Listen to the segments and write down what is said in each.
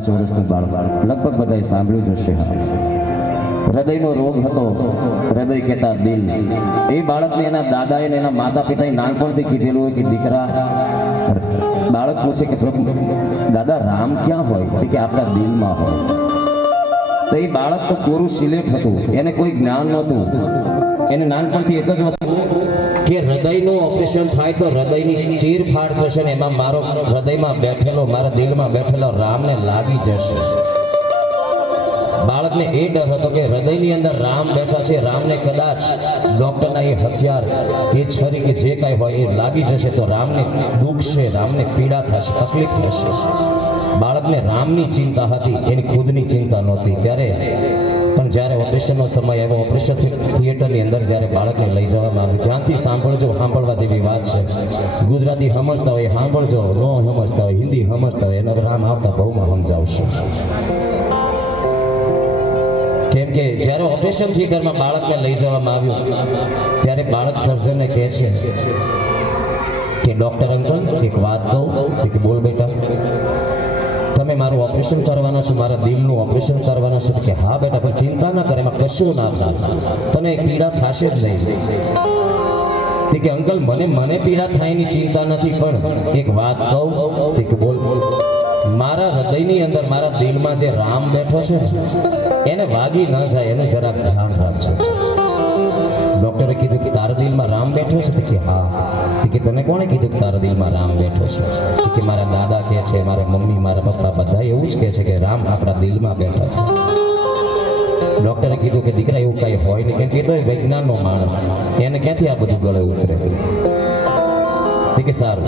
5 વર્ષનું બાળક, લગભગ બધાએ સાંભળ્યું જ હશે. હૃદયનો રોગ હતો, હૃદય કહેતા દિલ. એ બાળકને એના દાદાએ ને એના માતા પિતાએ નાનપણથી કીધેલું હોય કે દીકરા, બાળક પૂછે કે દાદા રામ ક્યાં હોય? કે આપણા દિલમાં હોય. તો એ બાળક તો કોરું સિલેક્ટ હતું, એને કોઈ જ્ઞાન નહોતું. એને નાનપણથી એક જ વસ્તુ કે હૃદયનું ઓપરેશન થાય તો હૃદયની ચીરફાડ થશે ને એમાં મારો હૃદયમાં બેઠેલો, મારા દિલમાં બેઠેલો રામને લાગી જશે. બાળકને એ ડર હતો કે હૃદયની અંદર રામ બેઠા છે, રામને કદાચ ડોક્ટરના એ હથિયાર, એ છરી કે જે કાંઈ હોય એ લાગી જશે તો રામને દુખશે, રામને પીડા થશે, તકલીફ થશે. બાળકને રામની ચિંતા હતી, એની ખુદની ચિંતા નહોતી. ત્યારે પણ જ્યારે ઓપરેશનનો સમય આવ્યો, ઓપરેશન થિયેટરની અંદર જ્યારે બાળકને લઈ જવામાં આવ્યું, ધ્યાનથી સાંભળજો, સાંભળવા જેવી વાત છે. ગુજરાતી સમજતા હોય સાંભળજો, ન સમજતા હોય હિન્દી સમજતા હોય એનો રામ આવતા બહુમાં સમજાવશો. કેમ કે જ્યારે ઓપરેશન થિયેટરમાં બાળકને લઈ જવામાં આવ્યું ત્યારે બાળક સર્જનને કહે છે કે ડોક્ટર અંકલ એક વાત કહું? કે બોલ બેટા, તમે મારું ઓપરેશન કરવાના છો, મારા દિલનું ઓપરેશન કરવાના છો? કે હા બેટા, પણ ચિંતા ના કરે, એમાં કશું ના થાય, તને પીડા થશે જ નહીં. કે અંકલ મને પીડા થાયની ચિંતા નથી, પણ એક વાત કહું? કે બોલ. મારા હૃદયની અંદર, મારા દિલમાં જે રામ બેઠો છે એને વાગી ન જાય એનું જરાક ધ્યાન રાખજો. ડોક્ટરે કીધું કે તારા દિલમાં રામ બેઠો છે? કે હા. કે તને કોણે કીધું કે તારા દિલમાં રામ બેઠો છે? કે મારા દાદા કહે છે, મારા મમ્મી, મારા પપ્પા બધા એવું જ કહે છે કે રામ આપણા દિલમાં બેઠા છે. ડોક્ટરે કીધું કે દીકરા એવું કઈ હોય નહીં, કેમ કે તો વિજ્ઞાનનો માણસ, એને ક્યાંથી આ બધું ગળે ઉતરે? કે સારું.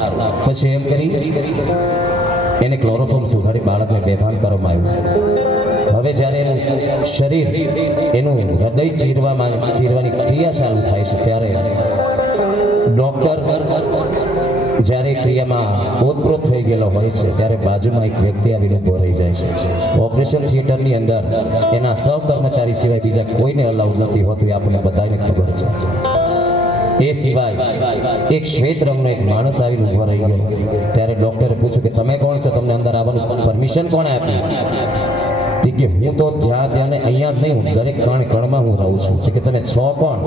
પછી એમ કરી એને ક્લોરોફોર્મ સુધારી બાળકને બેભાન કરવામાં આવ્યું. હવે જ્યારે એનું શરીર, એનું હૃદય ચીરવાની ક્રિયા ચાલુ થાય છે ત્યારે ડોક્ટર જ્યારે ક્રિયામાં ઓતપ્રોત થઈ ગયેલો હોય છે ત્યારે બાજુમાં એક વ્યક્તિ આવીને ઉભો રહી જાય છે. ઓપરેશન થિયેટરની અંદર એના સહકર્મચારી સિવાય બીજા કોઈને અલાઉડ નથી હોતું, એ આપણને બધાને ખબર છે. એ સિવાય એક શ્વેત રંગનો એક માણસ આવીને ઉભો રહી ગયો. ત્યારે ડોક્ટરે પૂછ્યું કે તમે કોણ છો? તમને અંદર આવવાનું પરમિશન કોણે આપી? કે હું તો જ્યાં ત્યાં અહીંયા જ નહીં, હું દરેક કણમાં હું રહું છું. કે તને છો કોણ?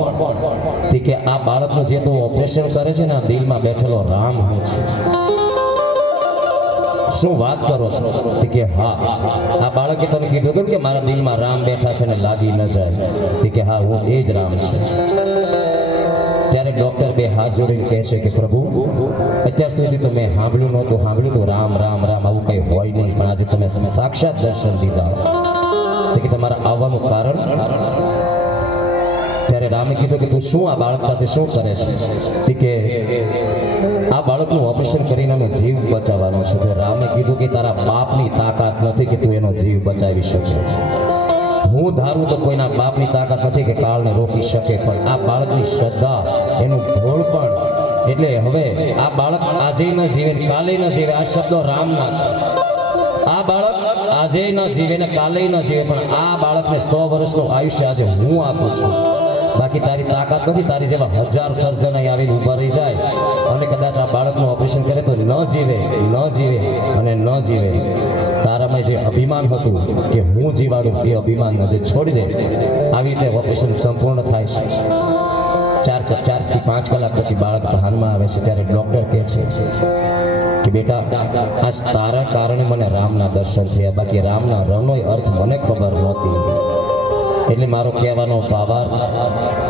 કે આ બાળકનું જે તું ઓપરેશન કરે છે ને, આ દિલમાં બેઠેલો રામ હું છું. શું વાત કરો છો? કે હા. આ બાળકે તને કીધું હતું કે મારા દિલમાં રામ બેઠા છે ને લાગી ન જાય? કે હા, હું એ જ રામ છું. ત્યારે ડોક્ટર બે હાથ જોડીને કહે છે કે પ્રભુ, અત્યાર સુધી તો મેં સાંભળ્યું તો રામ રામ રામ આવું કઈ હોય નહીં, પણ આજે તમે સાક્ષાત દર્શન દીધા. કે તમારા આવવાનું કારણ? ત્યારે રામે કીધું કે તું શું આ બાળક સાથે શું કરે છે? કે આ બાળકનું ઓપરેશન કરીને અમે જીવ બચાવવાનો છે. તો રામે કીધું કે તારા બાપની તાકાત નથી કે તું એનો જીવ બચાવી શકે. હું ધારું તો કોઈના બાપની તાકાત નથી કે કાળને રોકી શકે, પણ આ બાળકની શ્રદ્ધા, એનું ભોળપણ, એટલે હવે આ બાળક આજે ન જીવે કાલે ન જીવે. આ શબ્દો રામના છે. આ બાળક આજે ન જીવે ને કાલે ન જીવે, પણ આ બાળકને 100 વર્ષનું આયુષ્ય આજે હું આપું છું. બાકી તારી તાકાત નથી. તારી જેવા 1000 સર્જન આવીને ઉભા રહી જાય અને કદાચ આ બાળકનું ઓપરેશન કરે તો ન જીવે અને ન જીવે. તારામાં જે અભિમાન હતું કે હું જીવાડું, એ અભિમાન જે છોડી દે. આવી રીતે ઓપરેશન સંપૂર્ણ થાય છે. 4 થી 5 કલાક પછી બાળક ભાનમાં આવે છે. ત્યારે ડોક્ટર કહે છે કે બેટા, આજ તારા કારણે મને રામના દર્શન થયા, બાકી રામના રણનો અર્થ મને ખબર નહોતી. એટલે મારો કહેવાનો ભાવાર્થ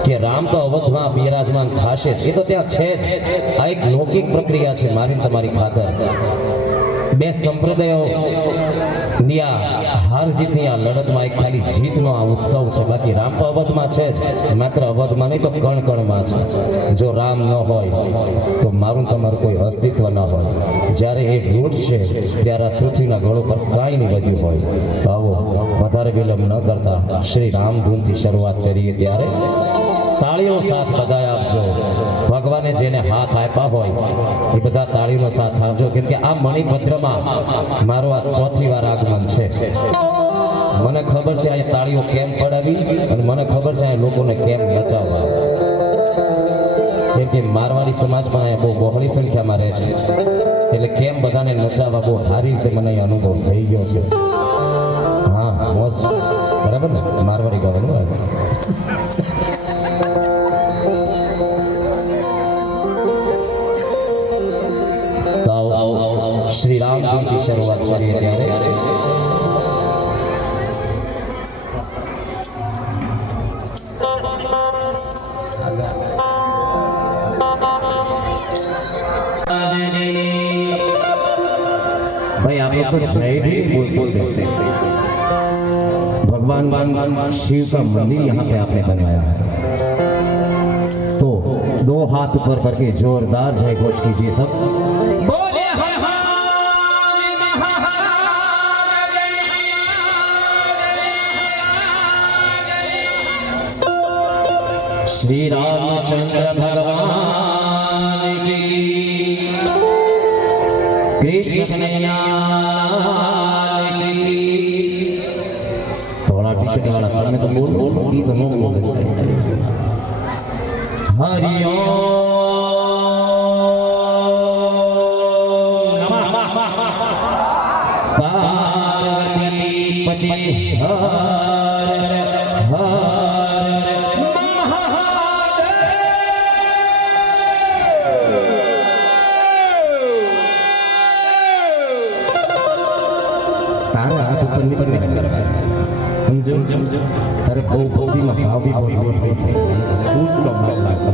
કે રામ તો અવધમાં બિરાજમાન થશે જ, એ તો ત્યાં છે જ. આ એક લૌકિક પ્રક્રિયા છે મારી તમારી ખાતર. બે સંપ્રદાયો ની આ હાર જીતની આ લડતમાં એક ખાલી જીતનો આ ઉત્સવ છે. બાકી રામ તો અવધમાં છે જ, માત્ર અવધમાં નહીં તો કણ કણમાં છે. જો રામ ન હોય તો મારું તમારું કોઈ અસ્તિત્વ ન હોય. જ્યારે એ લૂંટશે ત્યારે આ પૃથ્વીના ગળો પર કાંઈ નહીં વધ્યું હોય. તો આવો વધારે વિલંબ ન કરતા શ્રી રામ ધૂનથી શરૂઆત કરીએ. ત્યારે તાળીનો સાથ બધાએ આપજો. ભગવાને જેને હાથ આપ્યા હોય એ બધા તાળીનો સાથ આપજો. કેમ કે આ મણિભદ્રમાં મારો આ 4થી વાર આગમન છે. મને ખબર છે આ તાળીઓ કેમ પડાવી, અને મને ખબર છે આ લોકોને કેમ બચાવવા. કેમ કે મારવાડી સમાજ પણ અહીંયા બહુ બહોળી સંખ્યામાં રહે છે. એટલે કેમ બધાને નચાવવા બહુ સારી રીતે મને અહીં અનુભવ થઈ ગયો છે. હા મોજ બરાબર ને મારવાડી ગાવાનું તો આવો શ્રી રામજીની શરૂઆત કરીએ ત્યારે भाई आप लोग को जय भी बोलते हैं. भगवान शिव का मंदिर यहाँ पे आपने बनवाया है तो दो हाथ ऊपर करके जोरदार जय घोष कीजिए सब. बोले हर हर श्री रामचंद्र भगवान की कृष्ण थोड़ा टी-शर्ट वाला सर में तो बोल तो नो बोल हरि ओम पार्वती पति हर हर तारा हाथ ऊपर नहीं करवाया समझो अरे भोगी में भाव भी बहुत उसको भाव लागता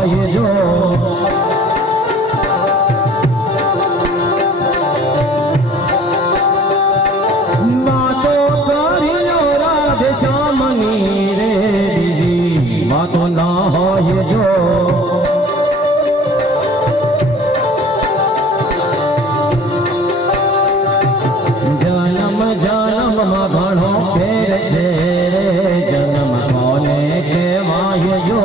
હોય જો વાતો કર્યો રાધે શ્યામની રે બીજી વાતો ના હોય જો જન્મમાં ઘણો ફેર છે રે જન્મ કોને કહેવાય જો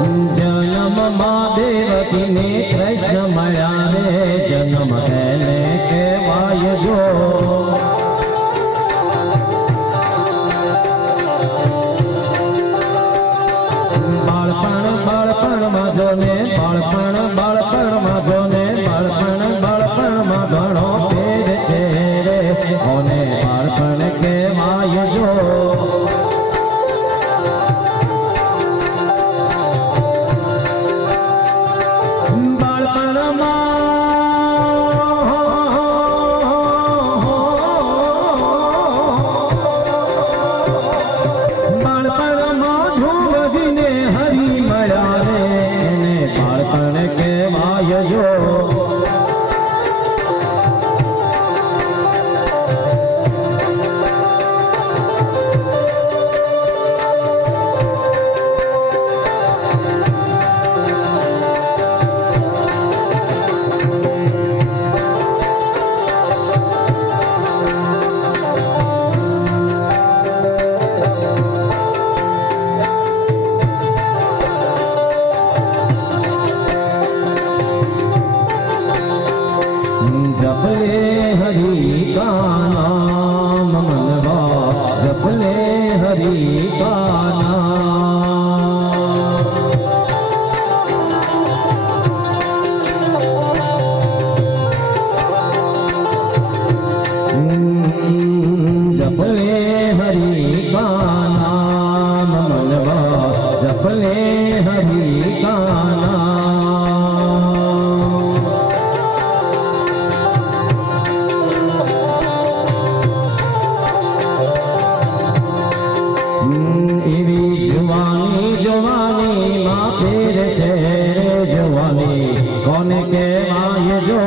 જન્મમાં દેવકીને કૃષ્ણ મળ્યા રે જન્મ તેને કહેવાય જો બાળપણમાં જોને બાળપણમાં જોને બાળપણમાં ઘણો ભેદ છે રે ઓને બાળપણ કહેવાય જો जपले हरि का नाम मनवा जपले हरि का नाम जपले हरि का नाम मनवा जपले हरि का કોને કહેવાય જો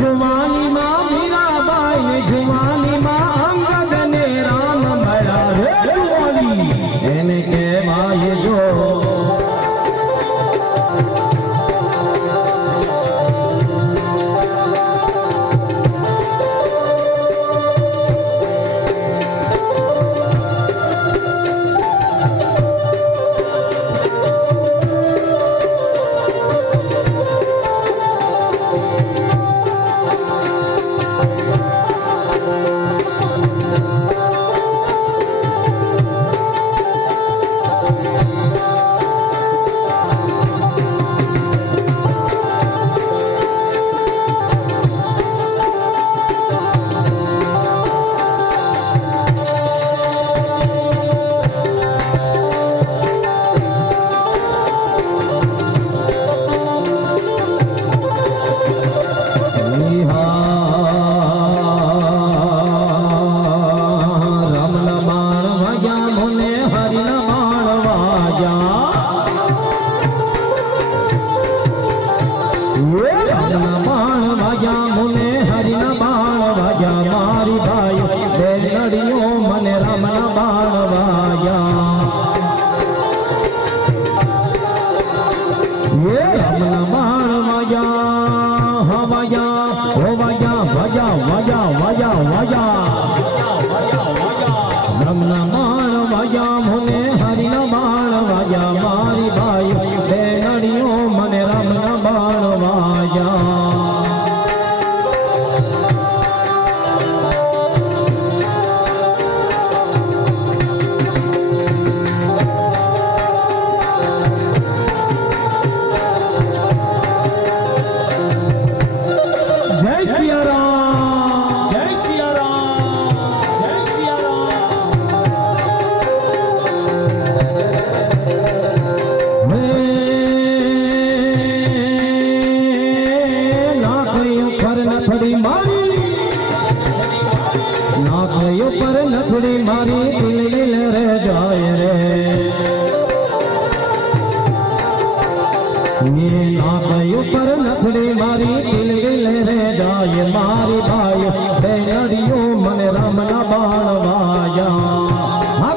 જુવાનીમાં મીરાબાઈ ને જુવાનીમાં અંગદ ને રામ મળ્યા રે જુવાની એને કહેવાય જો નથડી મારી દિલ દિલ રે જાય રે નાક ઉપર નથડી મારી દિલ દિલ રે જાય મારી ભાઈ બે નડિયો મને રામના બાણ વાયા હા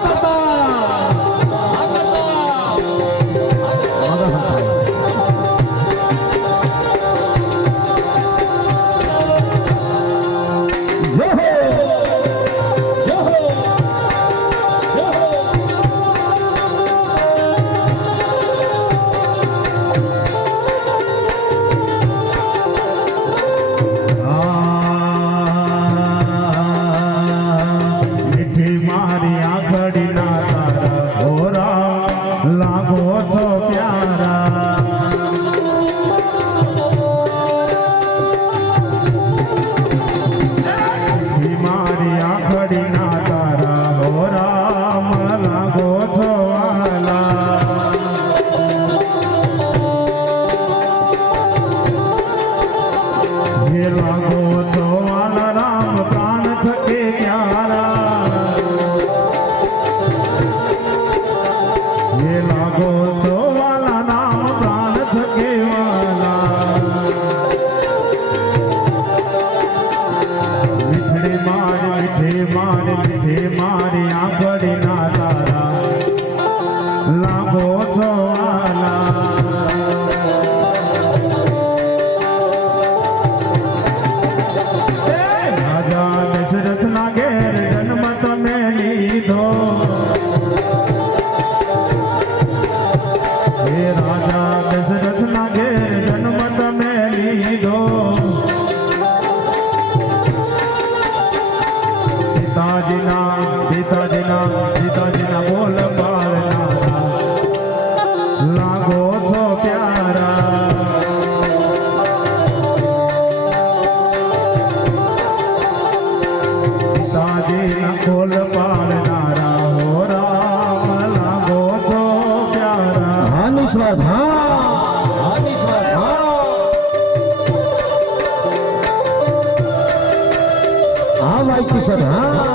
કરતા સીતાજીના બોલ પાડનારા લાગો છો પ્યારા સીતાજીના બોલ પાડનારા હો રામ લાગો છો પ્યારા હા નિશ્વાસ હા નિશ્વાસ હા ભાઈ કિશોર હા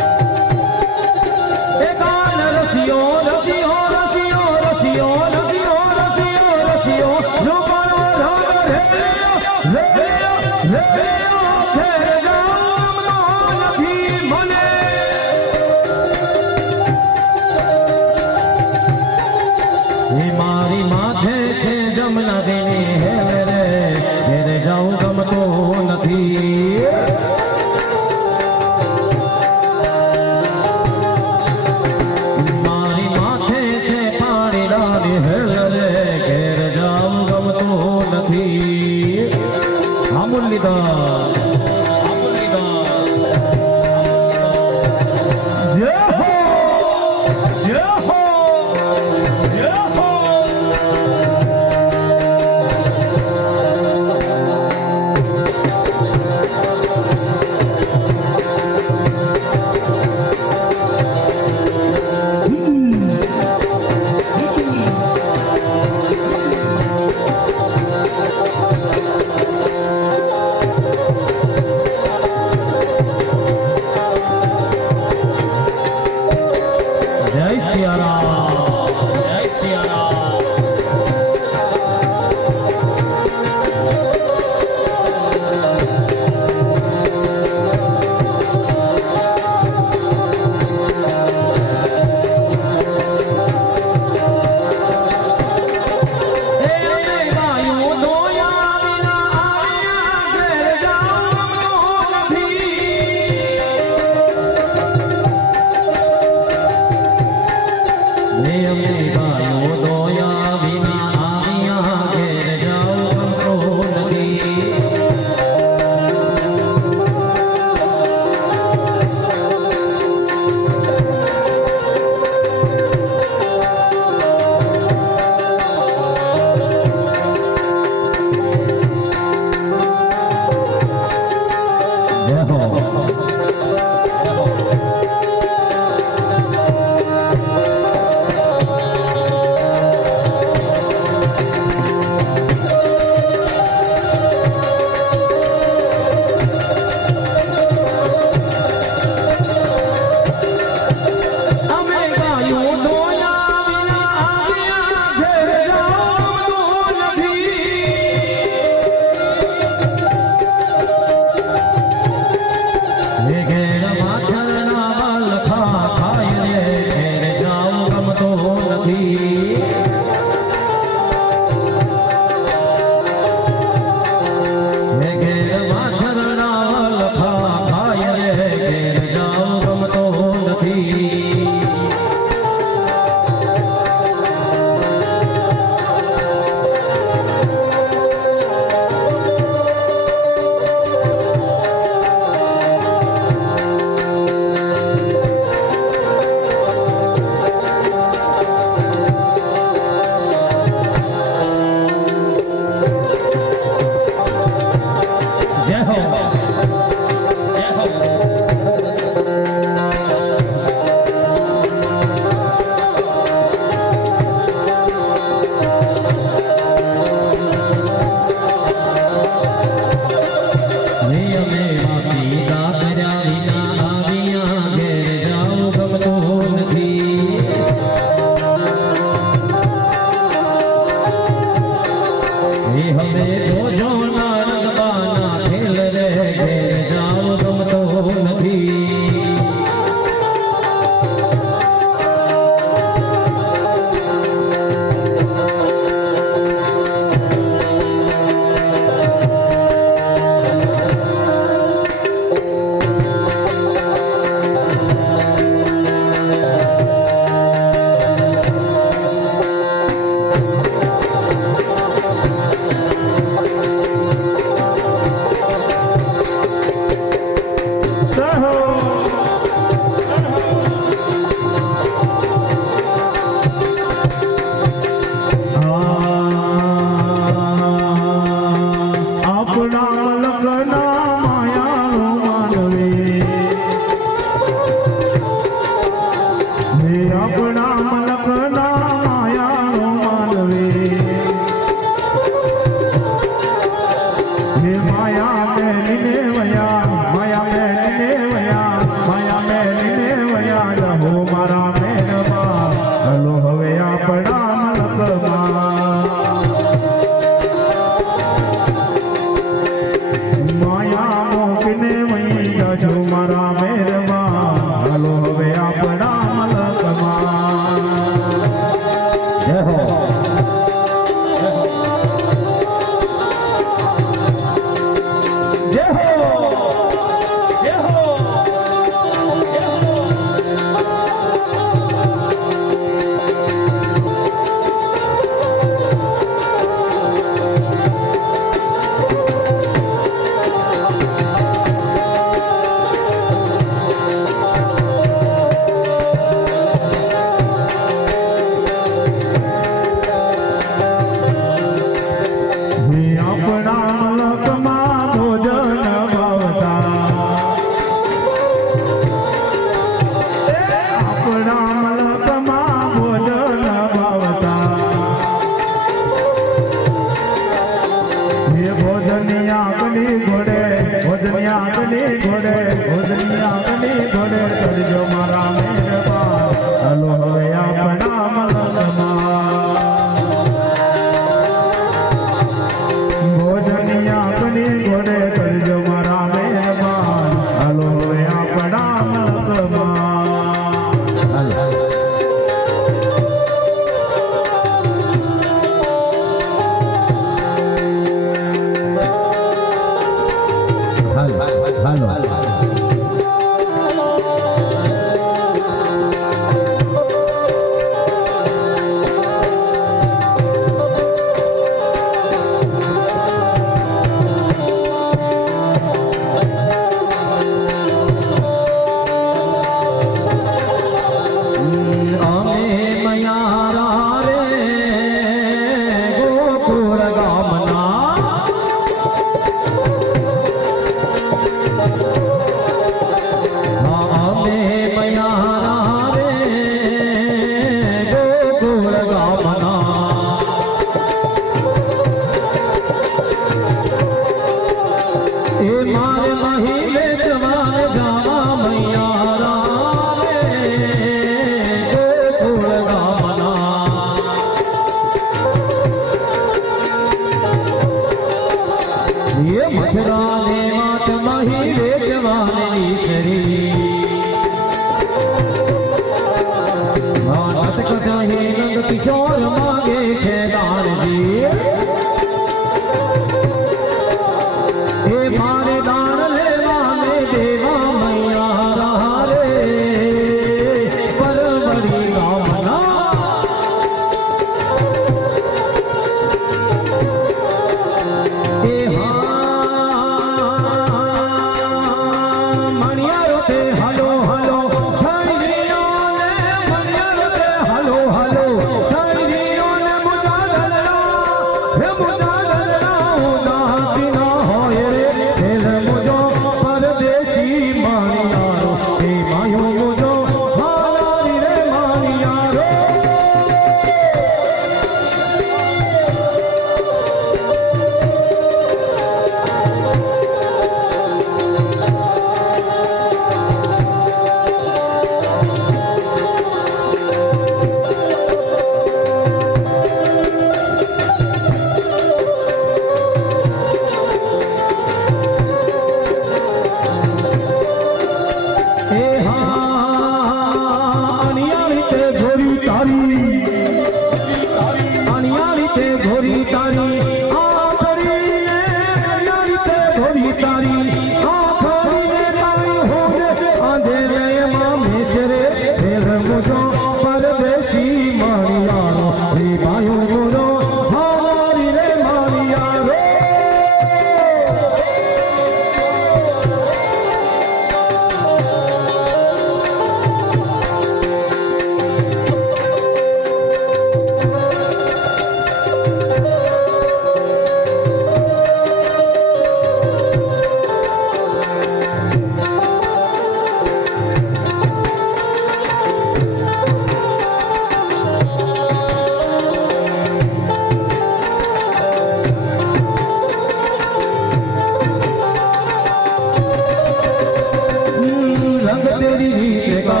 का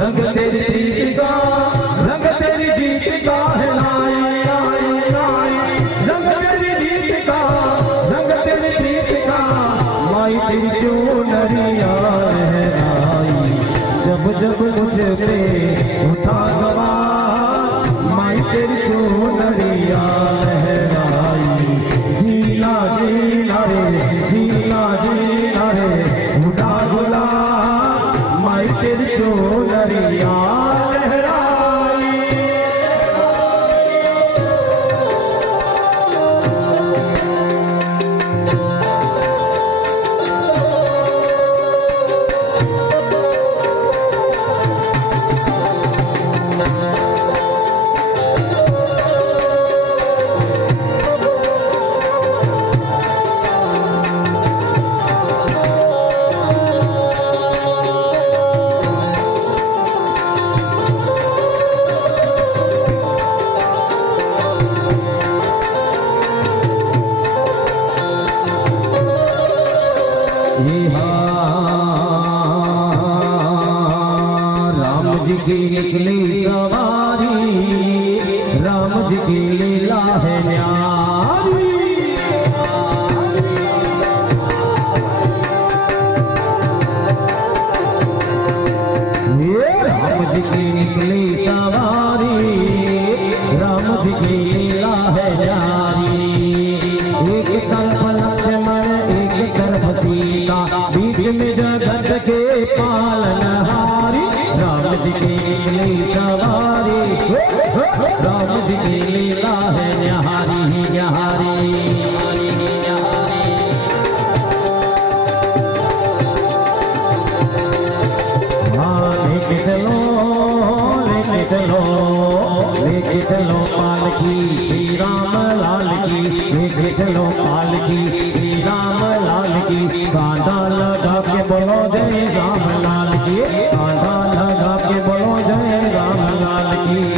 रंग तेरी प्रीत का रंग तेरी जीत का है लाई लाई लाई रंग तेरी जीत का रंग तेरी प्रीत का माई तेरी चुनरिया लहराई जब जब मुझ पे उठा सवार माई तेरी चुनरिया लहराई जीना जीना रे उठा गुला माई तेरी चुनरिया लहराई राम जी की निकली सवारी राम जी की लीला है न्यारी ये राम जी की निकली सवारी राम जी की लीला है न्यारी एक तरफ लक्ष्मण एक तरफ सीता बीच में जगत के पालनहारी राम जी की निकली सवारी राम जी की लीला है न्यारी न्यारी लेके चलो पालकी श्री राम लाल की लेके चलो पालकी श्री राम लाल की कांधा लगा के बोलो जय राम लाल की कांधा लगा के बोलो जय राम लाल की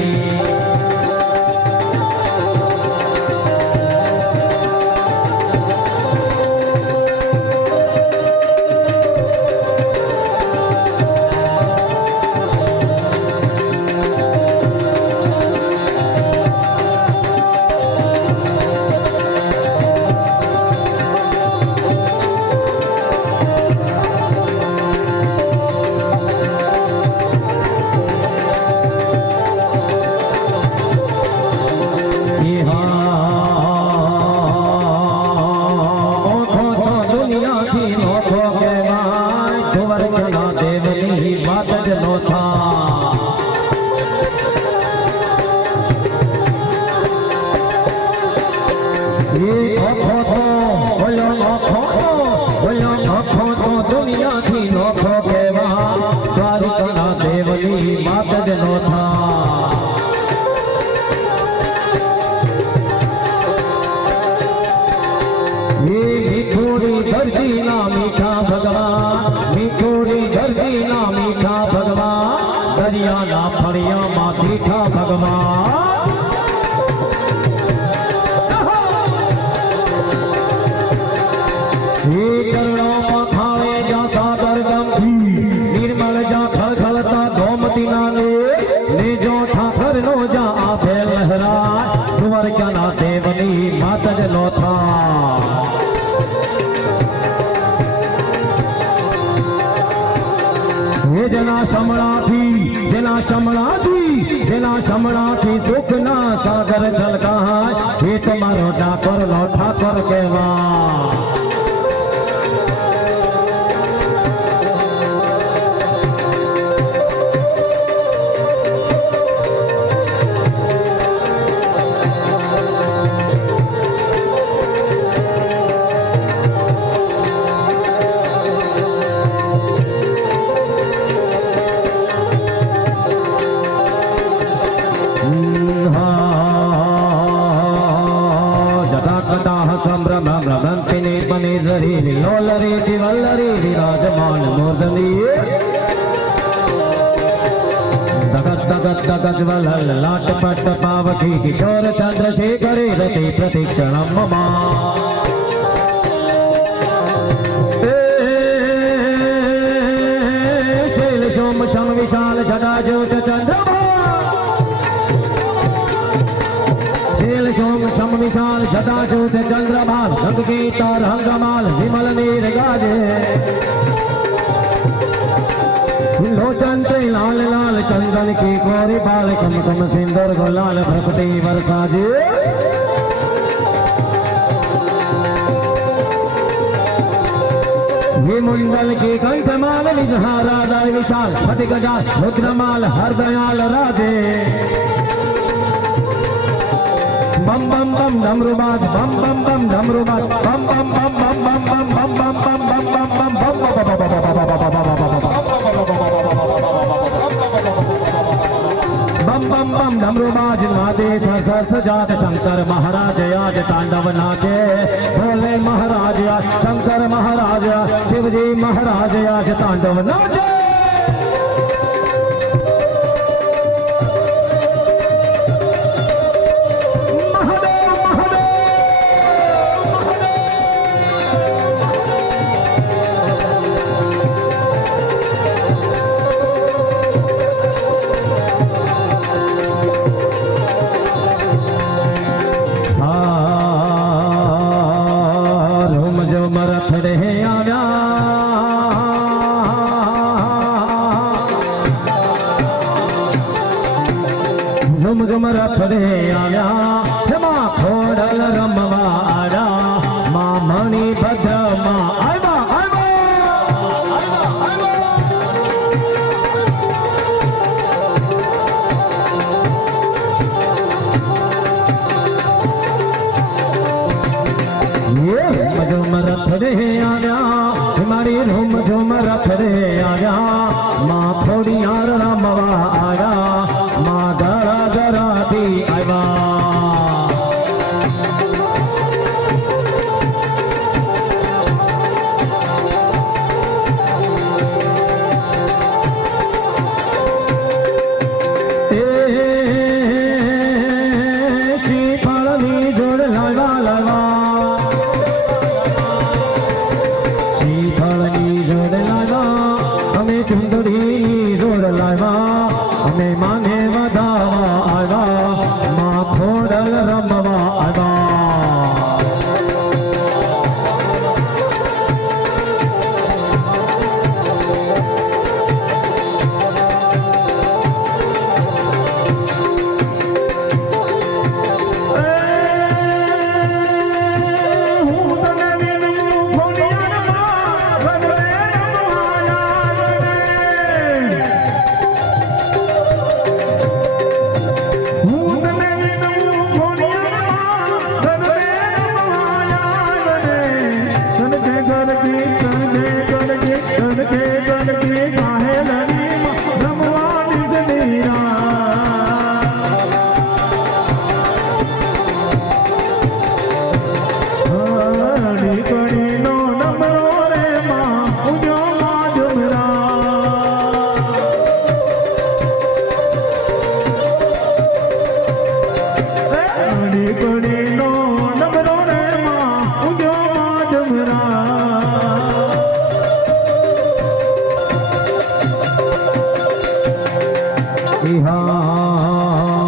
दुनिया थी नोखो केवा द्वारिका देवनी माता जनो था ये मिठोड़ी धरती ना मीठा भगवान मिठोड़ी धरती ना मीठा भगवान दरिया ना फड़िया माँ तीठा भगवान ये चरणों में खावे जा सागर गंभीर निर्मल जा खलखलता गोमती नाले ले जो ठाकर नो जा आभे लहरा सुवर क्या ना देवनी माता जनो था ये जना समणा थी सुख ना सागर छलका ये तुम्हारो ठाकर नो ठाकर केवा लोलरी दिवल्लरी विराजमान मूर्धनी दगत दगत दगत वलल लाट पट पावती किशोर चंद्रशेखरे रति प्रतीक्षणं मम शैल सोम शम विशाल जटाजूट चंद्रमा शील सोम शम विशाल जटाजूट चंद्रमाल रंग की तार हंगमाल विमल नीर गाजे लोचन से लाल लाल चंदन की कोरी बाल कम कम सिंदूर गुलाल प्रकृति वर्षा जी ये मुंडल की कंठमाल निजहारा दय विशाल फटिगजा रुद्रमाल हरदयाल राधे बम बम बम डमरुबाज बम बम बम डमरुबाज बम बम बम बम बम बम बम बम बम बम बम बम बम बम बम डमरुबाज नादे सजात शंकर महाराज आज तांडव नाचे भोले महाराज आज शंकर महाराज शिवजी महाराज आज तांडव नाचे झुमझुम रखड़े आया क्षमा खोड़ल रमवा आया माँ मणि भद्र माँ आवा आवा ये झुमझुम रखड़े आया हमारी झुमझुम रखड़े आया माँ थोड़ी यार रमवा आया माँ गरा गरा दी आवा श्रीफळनी जोड लावा लावा श्रीफळनी जोड लावा हमें चुंदड़ी जोड लावा हमें माने वधावा आवा माँ खोड़ल रमवा आवा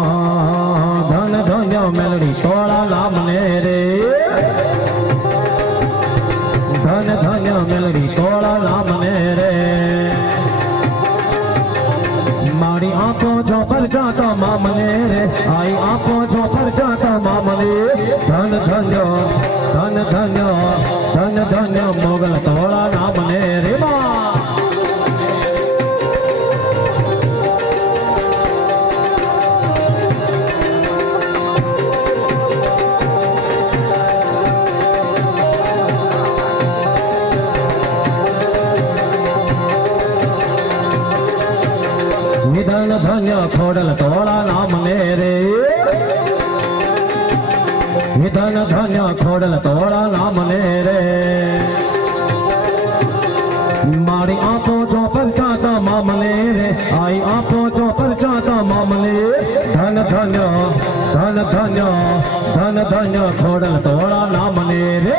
धन धन मेलड़ी तोड़ा नाम ने रे धन धन मेलड़ी तोड़ा नाम ने रे मारी आंखों जो पर जाता मामले रे आई आंखों जो पर जाता मामले धन धन धन धन धन धन मोगल तोड़ा नाम ने रे माँ निधन धन्य खोड़ल तोड़ा नाम मेरे निधन धन्य खोड़ल तोड़ा नाम मेरे मारी आंखों जो पंचाता मामले रे आई आंखों जो पंचाता मामले धन धन्य धन धन्य धन धन्य खोड़ल तोड़ा नाम मेरे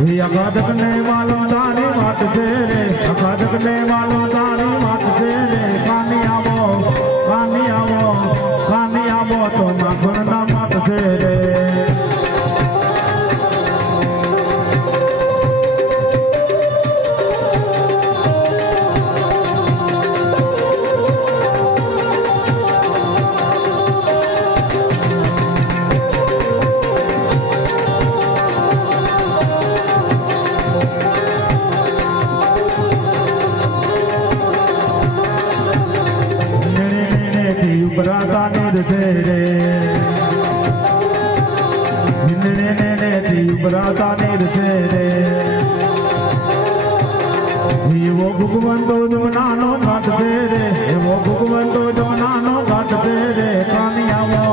ये अकादक ने वालों तारी मात से रे अकादक ने वालों तारी मात से रे कानी आवो तो माखन ना मात से रे बराता निर्धेरे हिंदने थी बराता निर्धेरे वो भगवंतो जमनानो घाट तेरे वो भगवंतो जमनानो घाट तेरे कानी आवो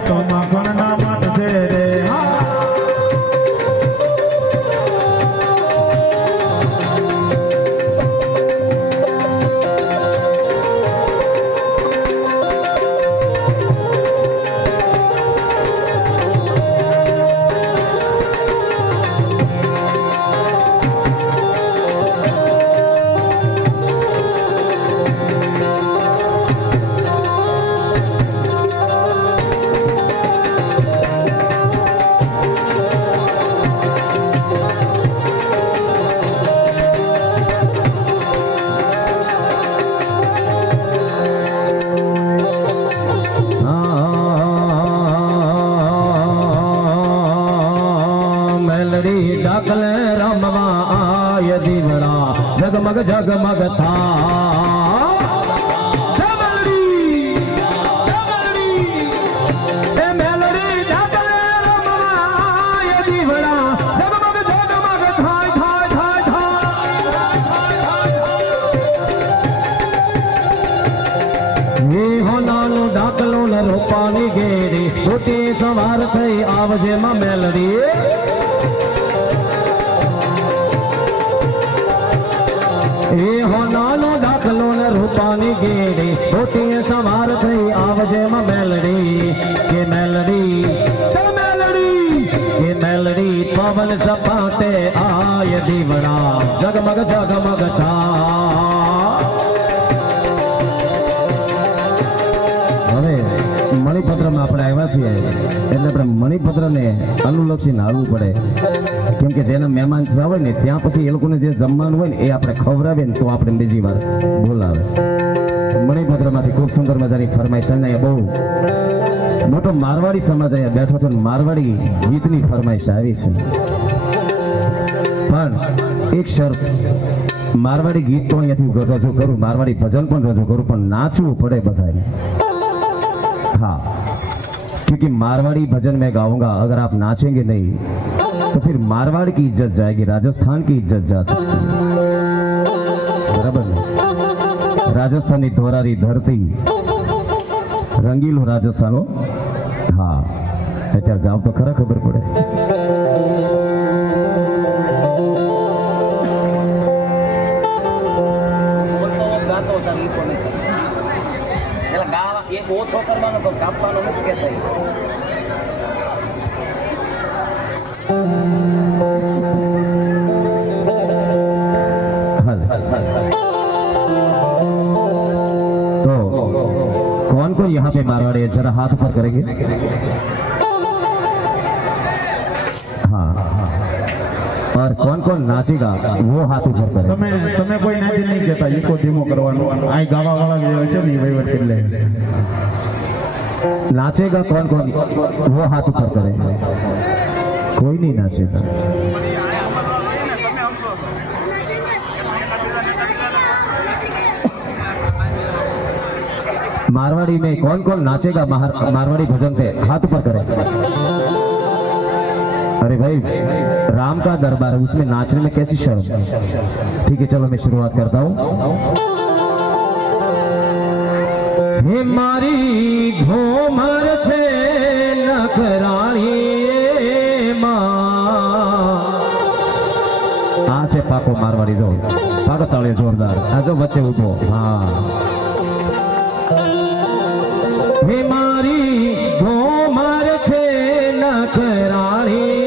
तो माखन ना मत तेरे डाकले रमवा आय दीवड़ा जगमग जगमग था डाकलो न रोपानी गेरी छोटी सवार थई आवजे में मेलडी ए हो नानो डाकलो न रूपानी गेड़ी छोटी सवार थई आवजे में मेलडी के मेलडी पवन सपाटे आय दीवड़ा जगमग जगमग था मणिपत्र में આપણે આવ્યા છીએ એટલે આપણે મણિપત્રને અનુલક્ષીને હાલવું પડે કેમ કે જેના મહેમાન થયા હોય ને ત્યાં પછી એ લોકોને જે જમવાનું હોય ને એ આપણે ખવડાવીએ ને તો આપણે બીજી વાર બોલાવે મણિપત્રમાંથી ખૂબ સુંદર મજાની ફરમાઈશ અને બહુ મોટો મારવાડી સમાજ અહીંયા બેઠો છે મારવાડી ગીતની ફરમાઈશ આવી છે પણ એક શરત મારવાડી ગીત તો અહીંયાથી રજૂ કરું મારવાડી ભજન પણ રજૂ કરું પણ નાચવું પડે બધાને हाँ क्योंकि मारवाड़ी भजन में गाऊंगा अगर आप नाचेंगे नहीं तो फिर मारवाड़ की इज्जत जाएगी राजस्थान की इज्जत जा सकती है बराबर नहीं राजस्थान की धोरारी धरती रंगीलो राजस्थान हो हाँ अत्यार जाओ तो खरा खबर पड़े ઓછો કરવાનો તો કાપવાનો નથી કહેતા तो कौन कौन यहाँ पे मारवाड़ी है जरा हाथ ऊपर करेंगे हाँ और कौन कौन नाचेगा वो हाथ ऊपर करे તમે કોઈ નાચી નહીં કહેતા ઈકો ધીમો કરવાનો આ ગાવા વાળા જે હોય છે ને વહીવટ કરી લે नाचेगा कौन कौन वो हाथ ऊपर करे कोई नहीं नाचेगा मारवाड़ी में कौन कौन नाचेगा मारवाड़ी भजन पे हाथ ऊपर करे अरे भाई राम का दरबार है उसमें नाचने में कैसी शर्म ठीक है चलो मैं शुरुआत करता हूँ हे मारी घोमर से नखराणी आ से पाको मारवाड़ी जो पाको ताले जोरदार आ जो बच्चे उठो हाँ हे मारी घोमर से नखराणी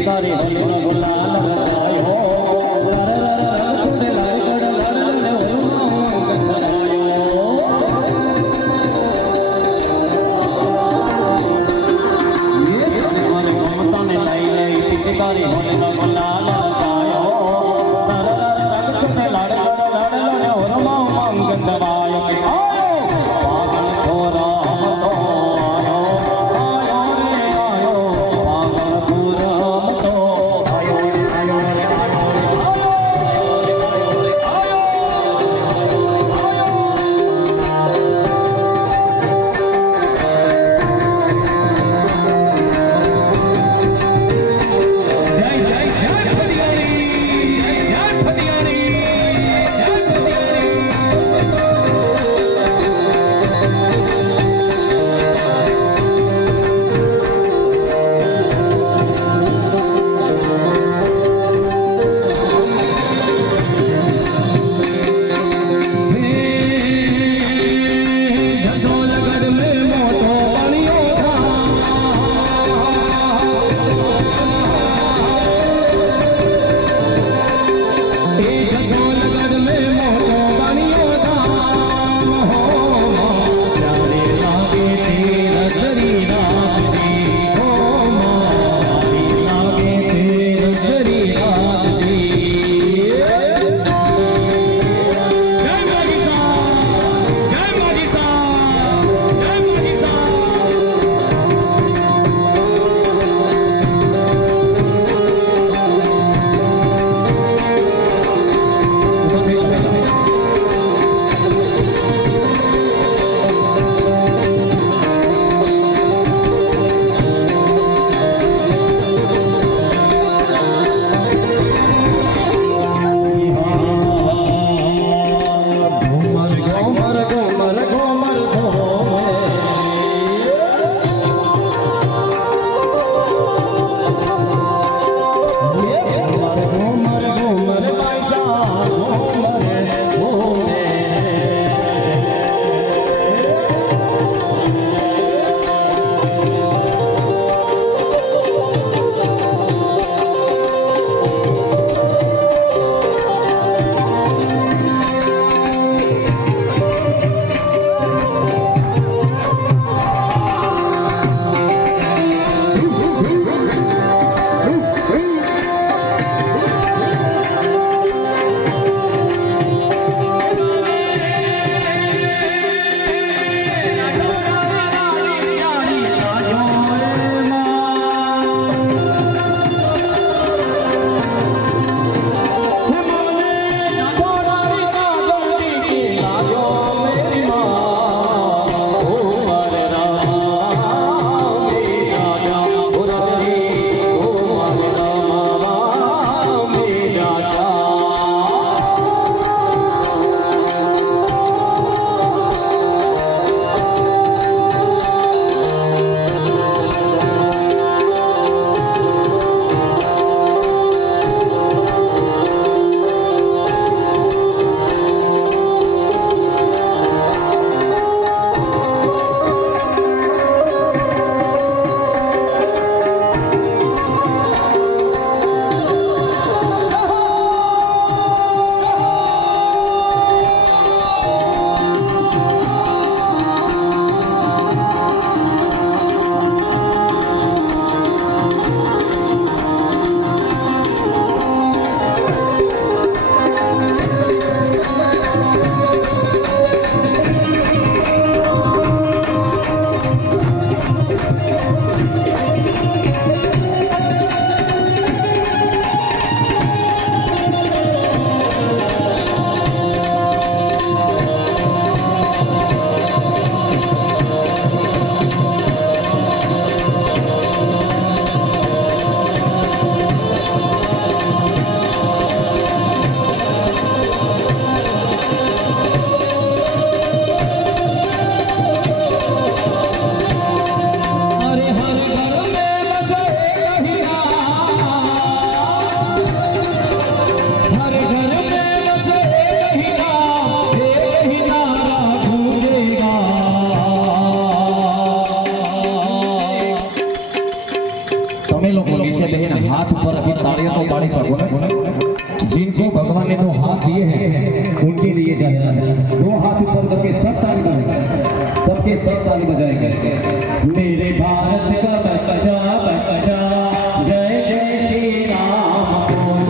पिचकारी होली न गुलाल लगायो लर लर लर छोड़े लाल कड़ लर लर होली गछरायो ये छोड़े मारे ममता ने लाई लाई पिचकारी होली न गुलाल लगायो लर लर लर छोड़े लाल कड़ लर लर होली गछरायो पागल थोरा हम तो आयो आयो रे आयो पागल थोरा हम तो आयो तुम्हें लोग नीचे बहन हाथ ऊपर रखी तालियां तो पाड़ी सको ना। जिनको भगवान ने 2 हाथ दिए हैं उनके लिए जय है। 2 हाथ ऊपर करके सब ताली बजाएंगे, सबके सब ताली बजाएंगे। मेरे भारत का बच्चा बच्चा जय जय श्री राम बोल।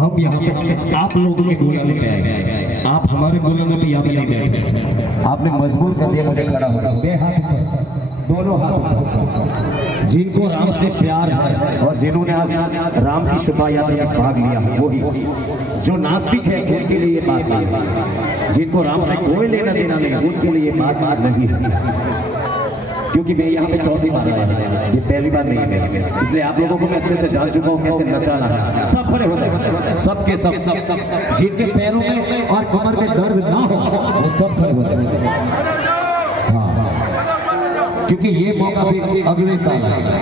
हम यहाँ पे आप लोगों के गोलने पे आए, आप हमारे गोलने पे यहाँ पे नहीं बैठे। आपने मजबूर कर दिया मुझे खड़ा होना। बे हाथ, दोनों हाथ। जिनको राम से प्यार है और जिन्होंने आज राम की शोभा यात्रा में भाग लिया वही, जो नास्तिक है उनके लिए ये बात नहीं है। जिनको राम से कोई लेना देना नहीं उनके लिए ये बात नहीं है। क्योंकि मैं यहाँ पे चौथी बार आया, ये पहली बार नहीं है, इसलिए आप लोगों को मैं अच्छे से जान चुका हूँ कैसे नचाना है। सब खड़े होते हैं, सबके सब जिनके पैरों में और कमर में दर्द ना हो वो सब खड़े होते हैं। हाँ, क्योंकि ये मौका भी अगले साल आएगा।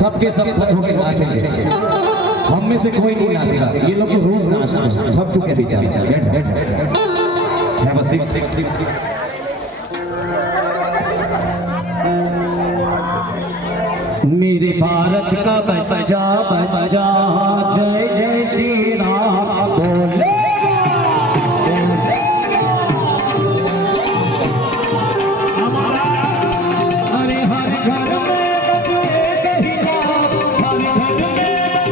सबके सब खड़े होकर नाचेंगे, हम में से कोई नहीं नाचेगा। ये लोग रोज नाचते हैं, सब चुके मेरे भारत का बजा बजा जय जय श्री राम बोले। अरे हर घर में बसे ही राम, हर घर में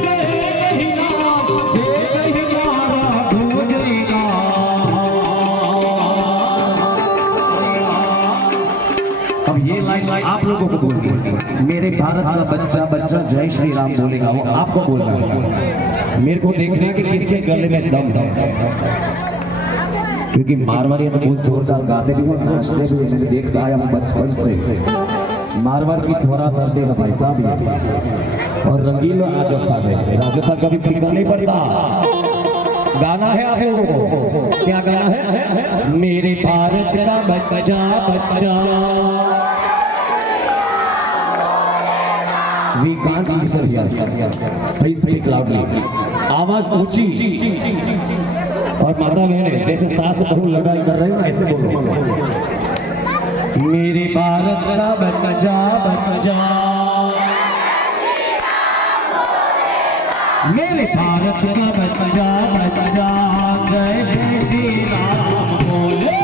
बसे ही राम, देख ही नारा गूंजेगा। अब ये लाइन आप लोगों को बोलनी है। मेरे भारत का बच्चा बच्चा जय श्री राम बोलेगा, वो आपको बोलना है। मेरे को देखना है कि किसके गले में दम है, क्योंकि मारवाड़ी तो बहुत जोरदार गाते भी और नाचते भी। मैंने देखता है हम बचपन से मारवाड़ की थोड़ा दर्दे का भाई साहब है और रंगीला राजस्थान है। राजस्थान का भी फिक्र नहीं पड़ता। गाना है आप लोगों को, क्या गाना है? मेरे भारत का बच्चा बच्चा। We can't answer here. Please speak loudly. आवाज ऊंची और माता बहने जैसे सास बहू लड़ाई कर रहे हो ऐसे बोलो। मेरे भारत का बच्चा बच्चा, मेरे भारत का बच्चा बच्चा जय जय श्री राम बोले।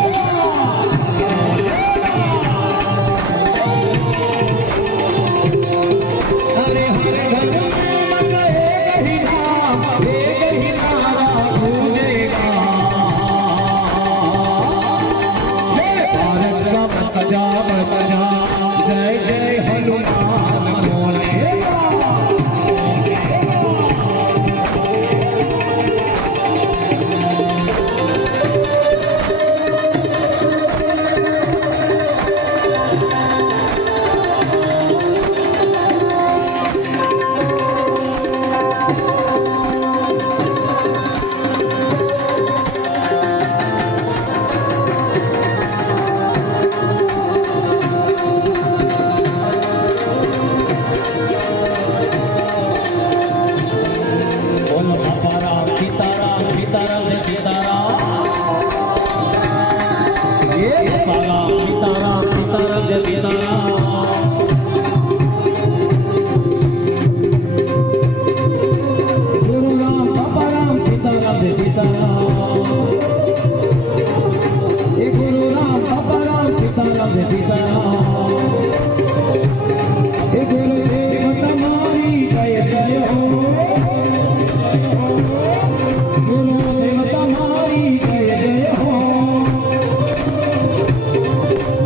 जय जय हनुमान बोले। જય સીતારામ ગુરુ રામ બાપા રામ સીતારામ જય સીતારામ એ ગુરુ રામ બાપા રામ સીતારામ જય સીતારામ એ ગુરુદેવ તમારી જય જય હો ગુરુદેવ તમારી જય જય હો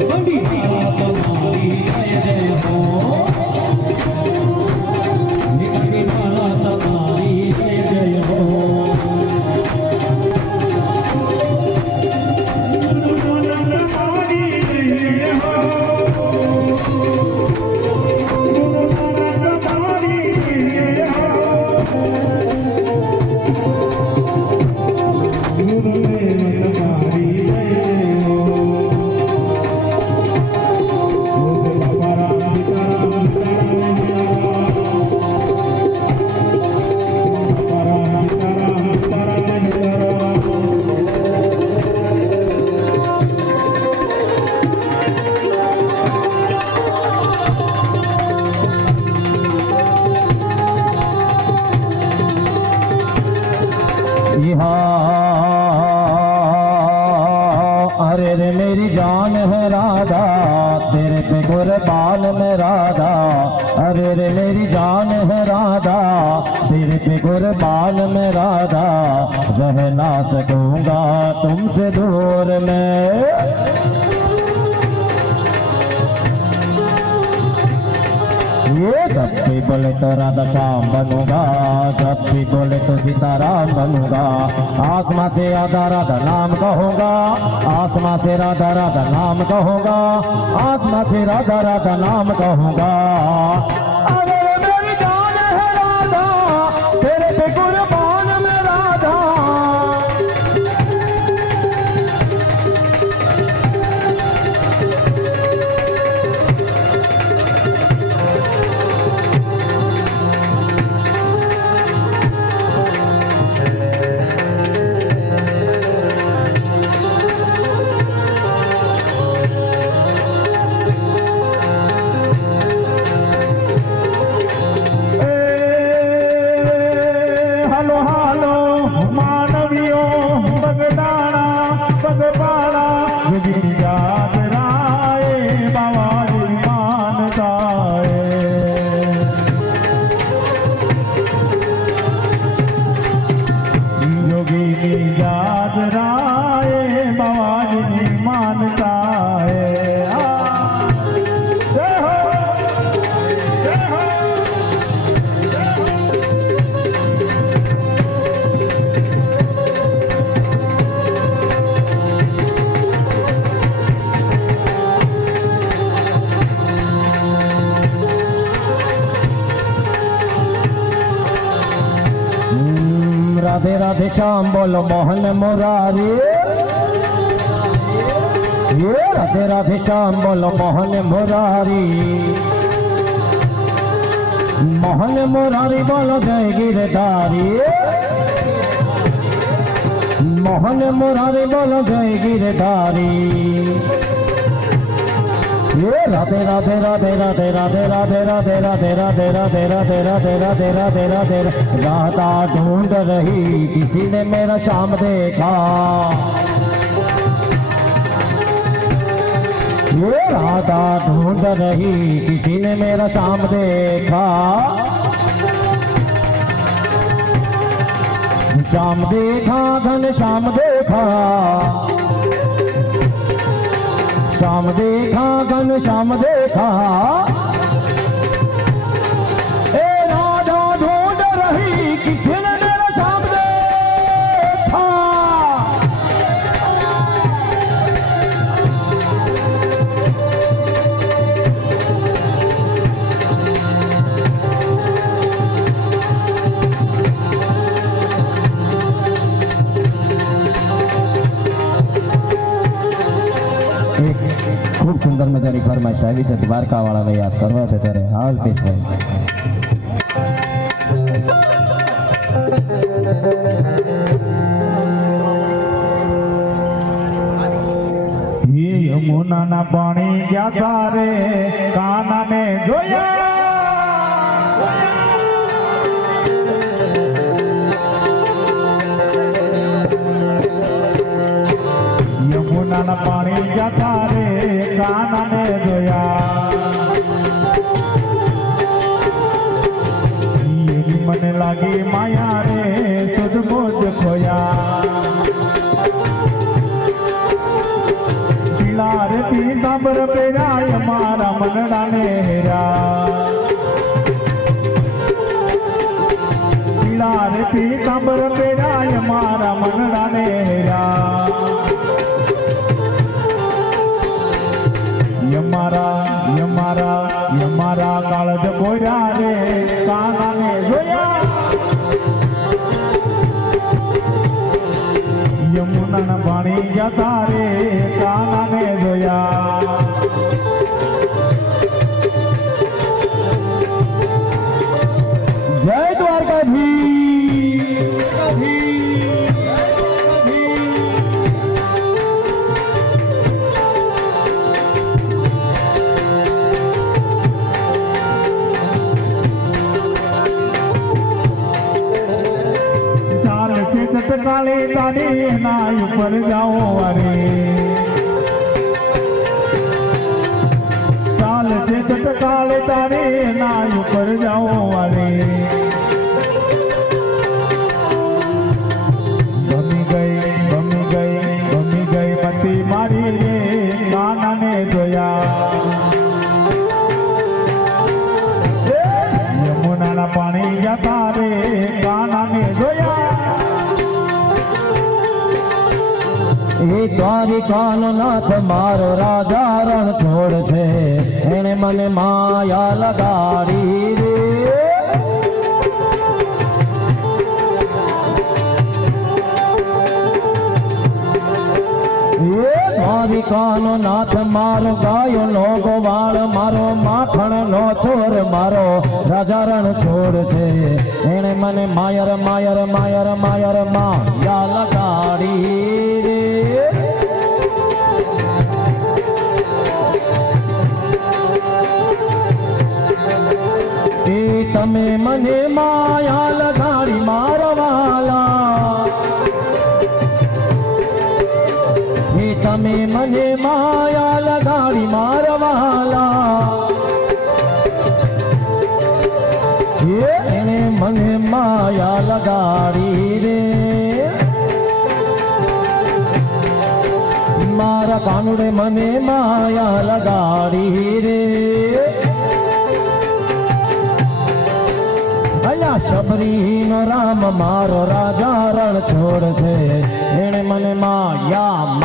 મંડી તમારી જય જય હો નિકટી તમારી જય જય હો अरे रे मेरी जान है राधा तेरे पे कुर्बान में राधा अरे रे मेरी जान है राधा तेरे पे कुर्बान में राधा रह ना सकूंगा तुमसे दूर में ये जब भी बोले तो राधा श्याम बनूंगा जब भी बोले तो सीताराम बनूंगा आसमां से राधा राधा नाम कहूंगा आसमां से राधा राधा नाम कहूंगा आसमां से राधा राधा नाम कहूंगा अरे मेरी जान है राधा तेरे पे कुर्बान में राधा राधे राधे श्याम बोलो मोहन मुरारी ये राधे राधे श्याम बोलो मोहन मुरारी मोहन मुरारी बोलो जय गिरधारी मोहन मुरारी बोलो जय गिरधारी ये राधे राधे राधे राधे राधे राधे राधे राधे राधे राधे राधे राधे राधे राधे राधे राधा ढूंढ रही किसी ने मेरा शाम देखा ये राधा ढूंढ रही किसी ने मेरा शाम देखा शाम देखा घन श्याम देखा श्याम देखा घन श्याम देखा ए राधा ढूंढ रही किसी ने मेरा श्याम देखा खूब सुंदर मजानी फरमाइश આવી છે દ્વારકા વાળાને યાદ કરવા છે ત્યારે હાલ પેશભાઈ ये यमुना ना पानी ગયા તારે કાનાને જોયા યમુનાના પાણી જતા રે કાનાને જોયા એની મને લાગી માયા રે સુધ મોજ ખોયા પીળા રે પીતાંબર પહેરાય મારા મનડાને હેરા પીળા રે પીતાંબર પહેરાય મારા મનડાને હેરા યમારા કાળજ બોર્યા રે કાનાને જોયા યમુનાના પાણી જતા રે કાનાને જોયા જય દ્વારકાધીશ કાલે તારે ના ઉપર જાઓ અરે ચાલ છે તત્કાલે તારે ના ઉપર જાઓ અરે ગમી ગઈ મતી મારી રે કાનાને જોયા યમુનાના પાણી જતા રે કાનાને જોયા એ દ્વારિકાનો નાથ મારો રાજા રણ છોડ છે એને મને માયા લગાડી રે એ દ્વારિકાનો નાથ મારો ગાયોનો ગોવાળ મારો માખણનો ચોર મારો રાજા રણ છોડ છે એને મને માયા લગાડી રે તમે મને માયા લગાડી મારવાલા તમે મને માયા લગાડી મારવાલા એને મને માયા લગાડી રે મારા કાનુડે મને માયા લગાડી રે શબરીનો રામ મારો રાજા રણ છોડ છે એને મને માયા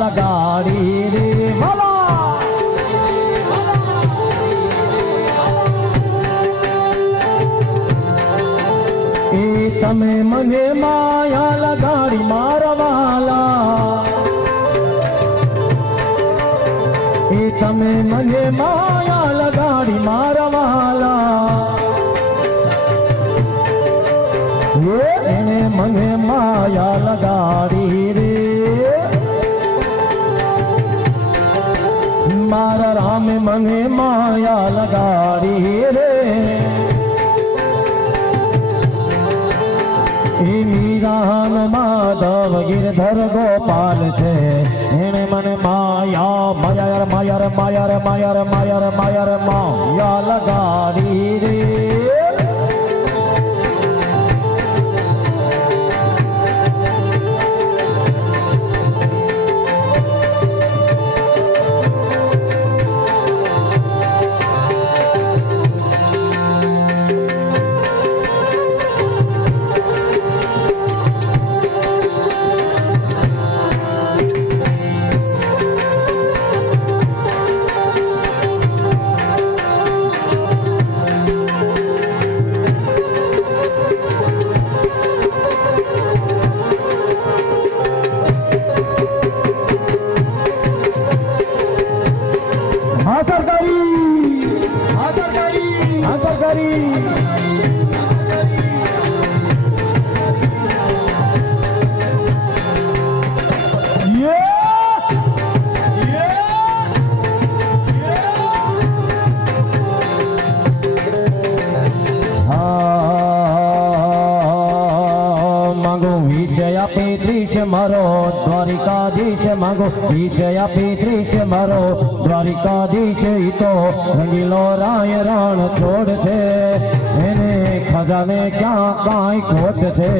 લગાડી રે એ તમે મને માયા લગાડી મારવાલા એ તમે મને માયા લગાડી મારવાલા એને મને માયા લગાડી રે મારા રામે મને માયા લગાડી રે એ મીરાન માધવ ગિરધર ગોપાલ છે એને મને માયા લગાડી રે આપી ત્રીસ મારો દ્વારિકાધીશ માંગો વીસ આપી ત્રીસ મારો દ્વારિકાધીશ ઈ તો રંગીલો રાય રણ છોડ છે એને ખજાને ક્યાં કાંઈ ખોટ છે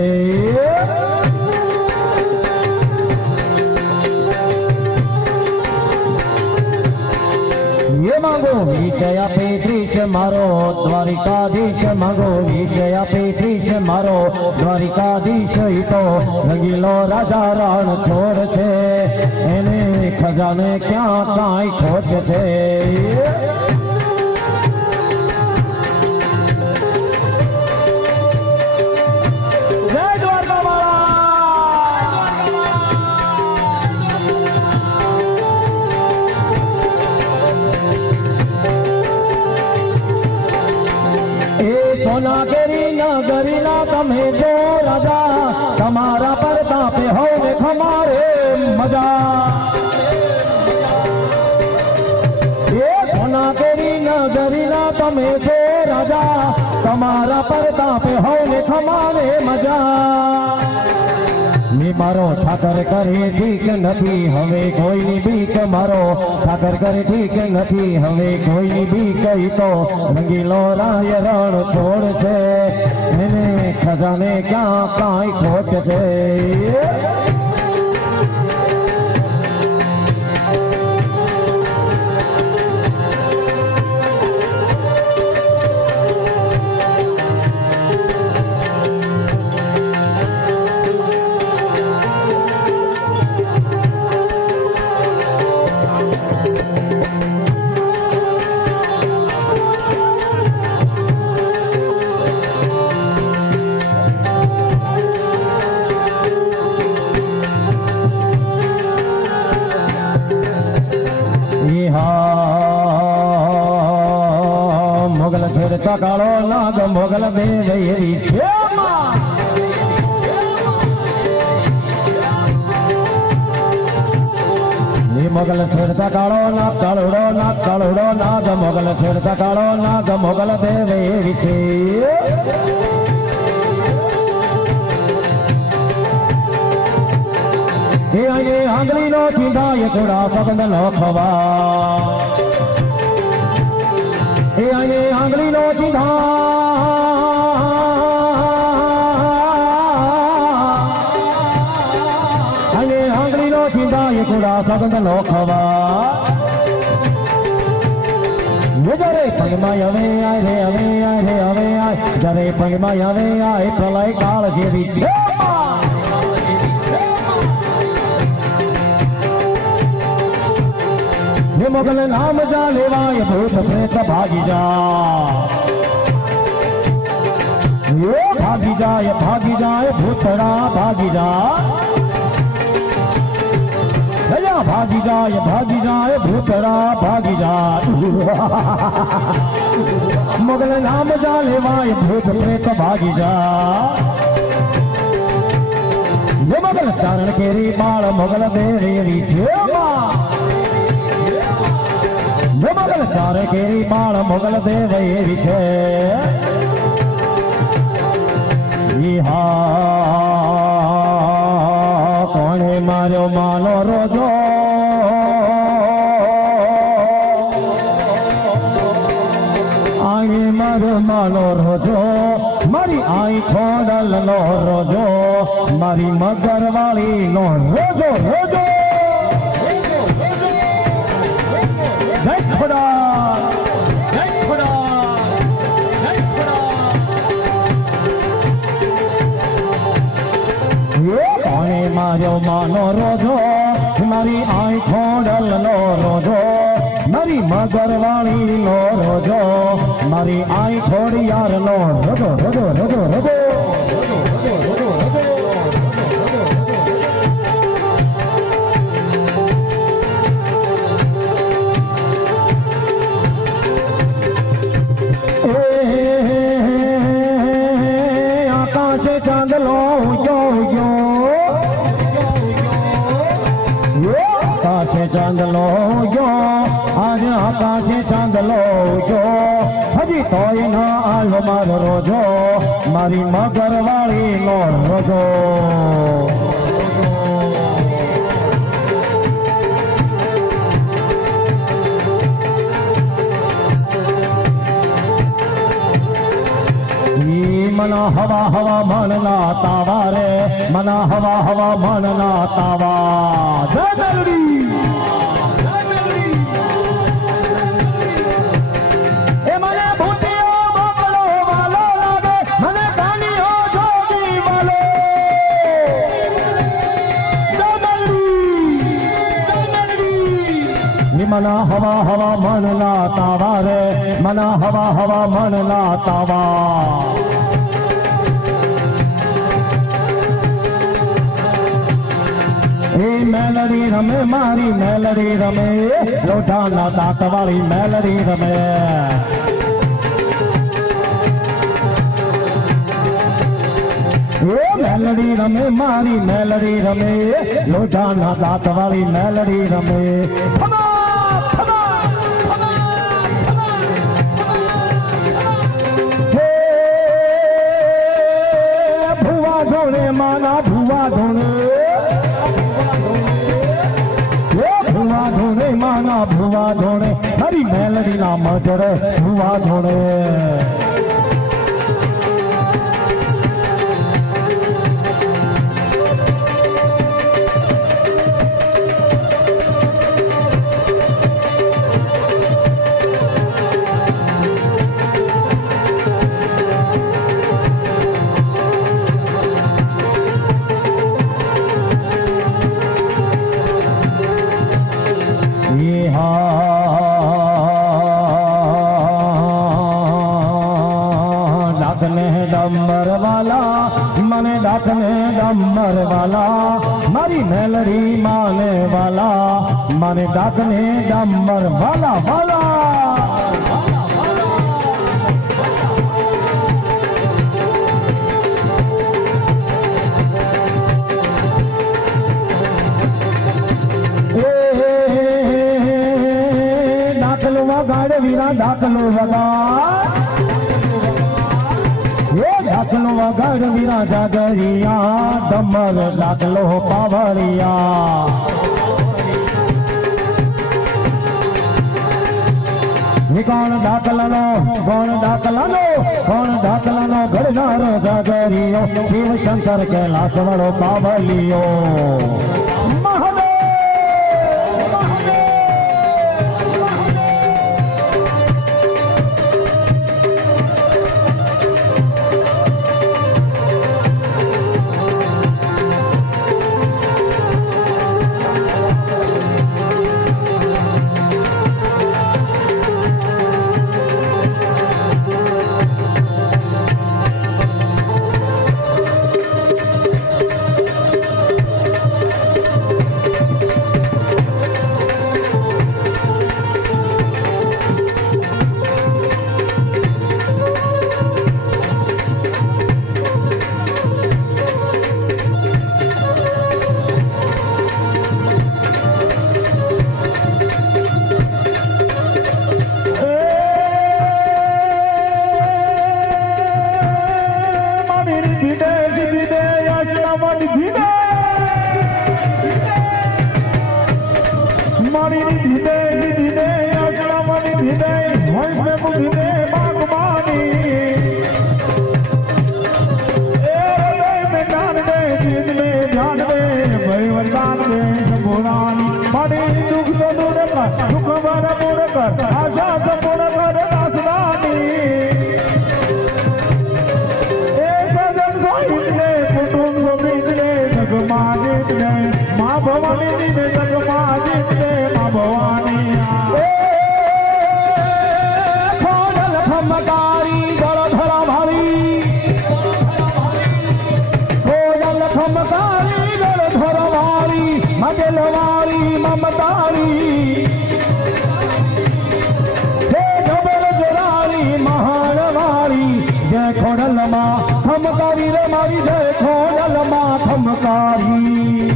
ये मांगो वीस आपी त्रीस मारो द्वारिकाधीश मांगो वीस आपी त्रीस मारो द्वारिकाधीश ઈ તો રંગીલો રાજા રણ છોડ છે એને ખજાને ક્યાં કાંઈ ખોટ છે જય સોનાગરી નગરીના તમે જો રાજા તમારા પ્રતાપે હોવે ખમારે મજા એ સોનાગરી નગરીના તમે જો રાજા તમારા પ્રતાપે હોવે ખમારે મજા મે મારો ઠાકર કરે ઠીક નથી હવે કોઈની બીક મારો ઠાકર કરે ઠીક નથી હવે કોઈની બીક ઈ તો રંગીલો રાય રણ છોડ છે એને ખજાને ક્યાં કાંઈ ખોટ છે મોગલ છેડતા કાળો નાગ મોગલ બે વૈરી મોગલ છેડતા કાળો નાગ કાળુડો નાગ મોગલ છેડતા કાળો નાગ મોગલ બે વૈરી છે એ આને આંગળીનો ચીંધાય થોડા સગંદ નો ખવા એ આને આંગળીનો ચીંધા આને આંગળીનો ચીંધાય થોડા સગંદ નો ખવા જરે પગમાં હવે આય રે હવે આય રે હવે આય જરે પગમાં હવે આય પ્રલય કાળ જેવી છે મોગલ નામ જા લેવાય ભૂત પ્રેત ભાગી જા ભાગી જાય ભૂતડા ભાગી જા ભાગી જાય ભૂતડા ભાગી જા મોગલ નામ જા લેવાય ભૂત પ્રેત ભાગી જા મોગલ ચારણ કેરી બાળ મોગલ દેરી છે મોગલ ચારે કેરી બાળ મોગલ દેવ એવી છે કોણે માર્યો માનો રોજો આઈ મારો માનો રોજો મારી આઈ ખોડલ નો રોજો મારી મગર વાળી નો રોજો રોજો જય ખુદા જય ખુદા જય ખુદા કોણે માર્યો માનો રોજો મારી આઈ ખોડલ નો રોજો મારી મગર વાળી નો રોજો મારી આઈ ખોડિયાર નો રોજો રોજો રોજો રોજો ચાંદલો આકાશે ચાંદલો આજ આકાશે ચાંદલો હજી તોય ના મારો મારો રોજો મારી મગર વાળી નો રોજો મના હવા હવા મનના તાવા રે મના હવા હવા મનના તાવા જય મેલડી એ મને ભૂતિયો બાબલો વાલો લાગે મને કાનીઓ જોગી વાલો જય મેલડી મના હવા હવા મનના તાવા રે મના હવા હવા મનના તાવા મેલડી રમે મારી મેલડી રમે લોઢાના દાંત વાળી મેલડી રમે મેલડી રમે મારી મેલડી રમે લોઢાના દાંત વાળી મેલડી રમે ભુવા ધોણે માના ભુવા ધોણે ભુવા ધોણે માના ભુવા ધોણે મારી મેલડી ના મજરે ભુવા ધોણે ડમર વાલા મને ડાકને ડમર વાલા મારી મેલડી માને વાલા મને ડાકને ડમર વાલા વાલા ડાકલો વગાડ વીરા ડાકલો વગાડ ડાકલો વગાડ વીરા જાગરિયા ડમર ડાકલો પાવરિયા કોણ ડાકલાનો ઘડનારો જાગરિયો શિવ શંકર કૈલાસ વાળો પાવલિયો થમકારી રે મારી જય ખોડલમાં થમકારી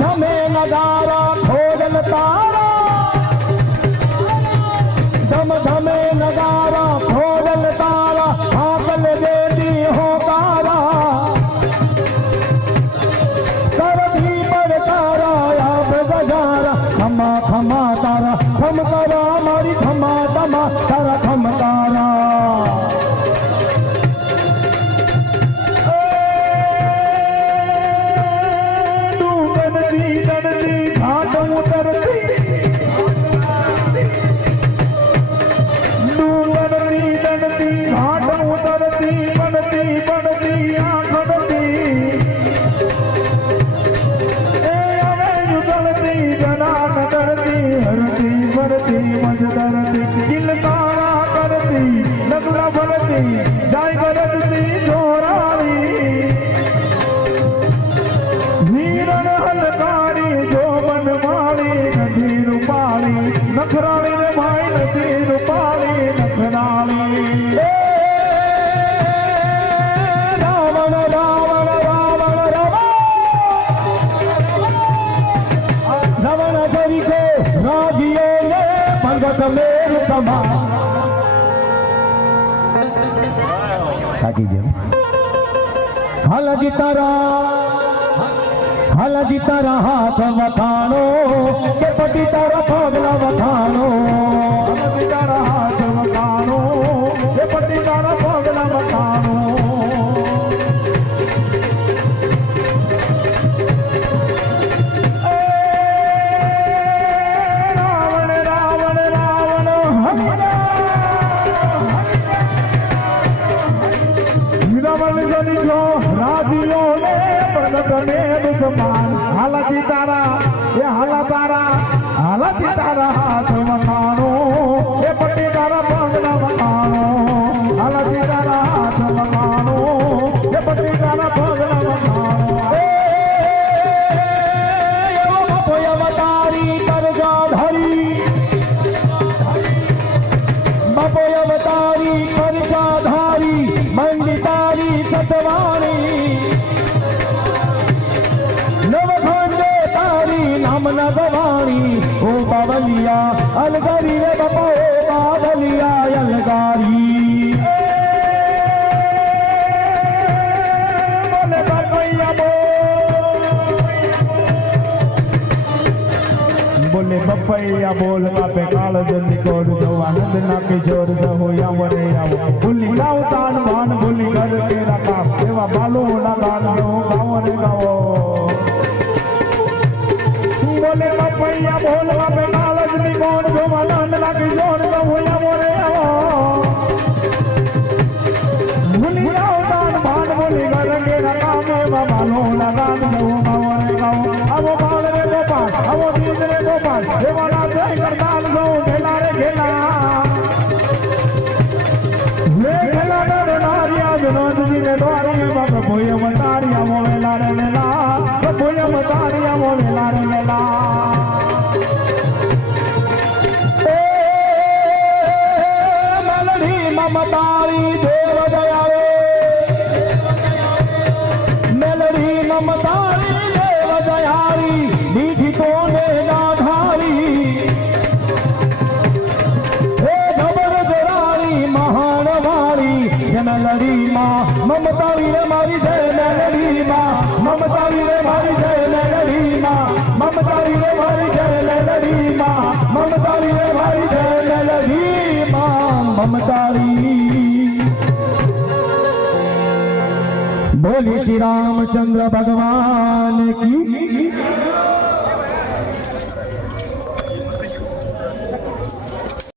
धमे नगारा खोजल तारा धम धमे नगारा खोजल तारा हाकल देती हो तारा कर भी पर तारा आप गजारा खमा खमा तारा खम तारा मारी खमा तमा तारा खम तारा जाय करती जोरानी वीरन हलकारी जो बनवाली नदी रूपाली नखराली रे भाई नदी रूपाली नखराली रावण रावण रावण रावण करी को राजियों ने भगत मेरु समा हलजी तारा हाथ वखाणो के पटी तारा पगला वखाणो हलजी तारा हाथ वखाणो के पटी तारा पगला वखाणो रावण रावण रावण रावण जनी जो राजियों ने प्रगट में दुश्मन हालती तारा ये हाला तारा हालती तारा हाथ वखाणो ये पट्टी तारा पगला वखाणो हालती तारा हाथ वखाणो ये पट्टी तारा पगला वखाणो ये अवतारी करजा धरी बपो अवतारी करजा धारी मंडितारी सतवाणी नवखंडे तारी नाम नगवाणी ओ बावलिया अलगारी रे बपो बावलिया अलगारी बोले बपैया बोले बपैया बोल बापे काल जल्दी कोड दो आनंद ना किशोर हो या वरे आओ भूली गाँव तान भान भूली घर के रखा सेवा बालो ना गान दो गाँव रे गाओ बोले बपैया बोल बापे काल जल्दी कोड दो आनंद ना किशोर हो या वरे आओ भूली गाँव तान भान भूली घर के रखा सेवा बालो ना गान दो गाँव रे गाओ अब बाल रे गोपाल अब बीज रे गोपाल देवाना जय करताल गो घेला रे घेला ले घेला रे नारिया जनोद जी रे द्वारी बाप कोई मतारिया मोला रे लेला कोई मतारिया मोला रे लेला मेलडी ममतारी देव दया रे मेलडी ममतारी देव दयारी मीठी तो ने नाधारी हे खबर जरारी महान वाली जनलड़ी माँ ममतारी रे मारी जय मेलडी माँ ममतारी रे मारी जय मेलडी माँ ममतारी रे मारी जय मेलडी माँ ममतारी रे मारी जय मेलडी माँ ममतारी बोली श्री रामचंद्र भगवान की